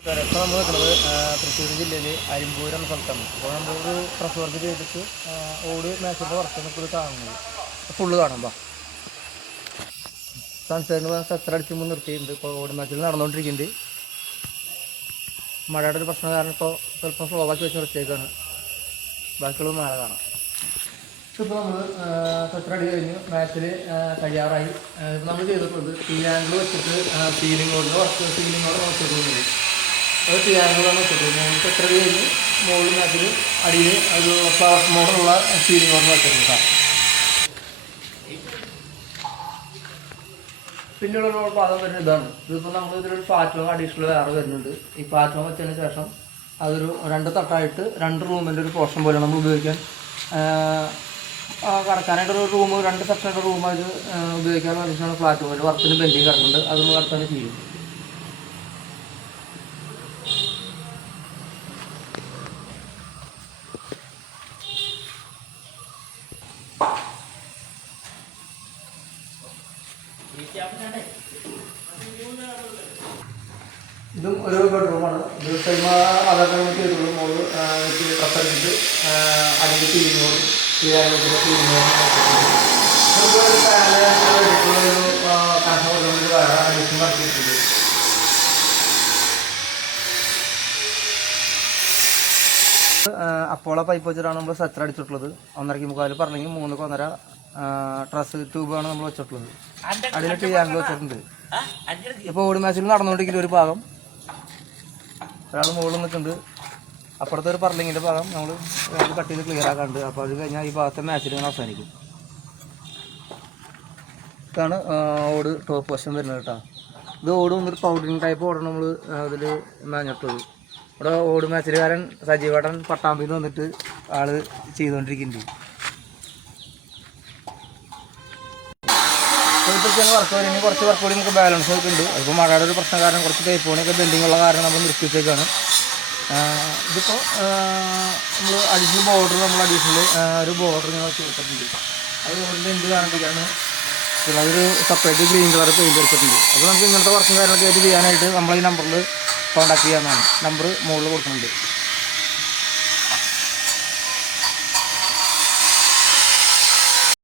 ഇപ്പോൾ നമ്മൾ നിൽക്കുന്നത് തൃശ്ശൂർ ജില്ലയിൽ അരിമ്പൂർ എന്ന സ്ഥലത്താണ്. അപ്പോൾ നമ്മളൊരു പ്രസ് വർക്ക് ചെയ്തിട്ട് ഓട് മാച്ചിൻ്റെ വർക്ക് നമുക്ക് കാണുന്നത് ഫുള്ള് കാണുമ്പോൾ സൺസൈഡിന് സത്ര അടിച്ചുമ്പോൾ നിർത്തിയിട്ടുണ്ട്. ഇപ്പോൾ ഓട് മാച്ചിൽ നടന്നുകൊണ്ടിരിക്കുന്നുണ്ട്. മഴയുടെ ഒരു പ്രശ്നം കാരണം ഇപ്പോൾ സ്വല്പം സ്ലോവാക്കി വെച്ച് നിർത്തിയേക്കാണ്. ബാക്കിയുള്ള മഴ കാണാം. ഇപ്പോൾ നമ്മൾ സത്ര അടി കഴിഞ്ഞു, മാച്ചിൽ കഴിയാറായി. ഇപ്പോൾ നമ്മൾ ചെയ്തിട്ടുള്ളത് ആംഗിൾ വെച്ചിട്ട് സീലിംഗ് റോഡിൻ്റെ വർക്ക് സീലിംഗ് റോഡ് നോക്കിയിട്ടുണ്ട്. അത് ചെയ്യാനുള്ളതാണ് വെച്ചിട്ടുള്ളത്. മുകളിൽ എത്ര കഴിഞ്ഞ് മുകളിൽ അതിൽ അടിയിൽ ഒരു ഫ്ലവർ മോഡലുള്ള സീലിംഗ് കൊണ്ട് വെച്ചിട്ടുണ്ട്. പിന്നെയുള്ള പാദം വരുന്ന ഇതാണ്. ഇതിപ്പോൾ നമ്മൾ ഇതിലൊരു പ്ലാറ്റ്ഫോം അഡീഷണൽ വേറെ വരുന്നുണ്ട്. ഈ പ്ലാറ്റ്ഫോം വെച്ചതിന് ശേഷം അതൊരു 2 തട്ടായിട്ട് 2 റൂമിൻ്റെ ഒരു പോർഷൻ പോലെ നമ്മൾ ഉപയോഗിക്കാൻ കടക്കാനായിട്ടൊരു റൂം 2 സെക്ഷൻ്റെ റൂമായിട്ട് ഉപയോഗിക്കാനുള്ള അഡീഷണൽ പ്ലാറ്റ്ഫോമിൽ വർക്കിന് ബെൻഡിങ് കിടക്കുന്നുണ്ട്. അത് നമ്മൾ കടത്താൻ ചെയ്യും. ഇതും ഒരു ബെഡ്റൂമാണ്. ഇത് ടൈം അതൊക്കെ നമുക്ക് ചെയ്തുള്ളൂ. മോള് ഡ്രസ് അടിച്ചിട്ട് അതിൻ്റെ സീലിങ്ങോട് വേറെ അഡീഷൻ നടത്തിയിട്ടുണ്ട്. അപ്പോള പൈപ്പ് വെച്ചിട്ടാണ് നമ്മൾ സത്ര അടിച്ചിട്ടുള്ളത്. 1.25 പറഞ്ഞെങ്കിൽ 3 ട്രസ് ട്യൂബാണ് നമ്മൾ വെച്ചിട്ടുള്ളത്. അതിൽ ട്രയാങ്കിൾ വെച്ചിട്ടുണ്ട്. ഇപ്പോൾ ഓട് മാച്ചിൽ നടന്നുകൊണ്ടിരിക്കുന്ന ഒരു ഭാഗം ഒരാൾ മുകളിൽ നിൽക്കുന്നുണ്ട്. അപ്പുറത്തെ ഒരു പർലിങ്ങിൻ്റെ ഭാഗം നമ്മൾ കട്ട് ചെയ്ത് ക്ലിയർ ആക്കാറുണ്ട്. അപ്പോൾ അത് കഴിഞ്ഞാൽ ഈ ഭാഗത്തെ മാച്ചിൽ ഇങ്ങനെ അവസാനിക്കും. ഇതാണ് ഓട് ടോപ്പ് വശം വരുന്നത് കേട്ടോ. ഇത് ഓട് വന്നിട്ട് പൗഡറിങ് ടൈപ്പ് ഓടാണ് നമ്മൾ അതിൽ മേഞ്ഞിട്ടുള്ളത്. ഇവിടെ ഓട് മാച്ചിലുകാരൻ സജീവേട്ടൻ പട്ടാമ്പിന്ന് വന്നിട്ട് ആള് ചെയ്തുകൊണ്ടിരിക്കുന്നുണ്ട്. ഇപ്പോഴത്തെ വർക്ക് വരുന്നത് കുറച്ച് വർക്ക് കൂടി നമുക്ക് ബാലൻസ് വെക്കുന്നുണ്ട്. അതിപ്പോൾ മഴയുടെ ഒരു പ്രശ്നം കാരണം കുറച്ച് ടൈപ്പ് പണിയൊക്കെ ബെൻഡിങ് ഉള്ള കാരണം നമ്മൾ നിർത്തിവെച്ചേക്കാണ്. ഇതിപ്പോൾ നമ്മൾ അഡീഷണൽ ബോർഡർ നമ്മൾ ഒരു ബോർഡർ ഇങ്ങനെ വെച്ച് കൊടുത്തിട്ടുണ്ട്. അത് ഓടിൻ്റെ എന്ത് കാണിക്കാണ് അതൊരു സെപ്പറേറ്റ് ഗ്രീൻ കളർ പെയിൻറ്റ് അടിച്ചിട്ടുണ്ട്. അപ്പോൾ നമുക്ക് ഇങ്ങനത്തെ വർക്കും കാര്യങ്ങളൊക്കെ ആയിട്ട് ചെയ്യാനായിട്ട് നമ്മൾ ഈ നമ്പറിൽ കോൺടാക്ട് ചെയ്യാവുന്നതാണ്. നമ്പർ മുകളിൽ കൊടുക്കുന്നുണ്ട്.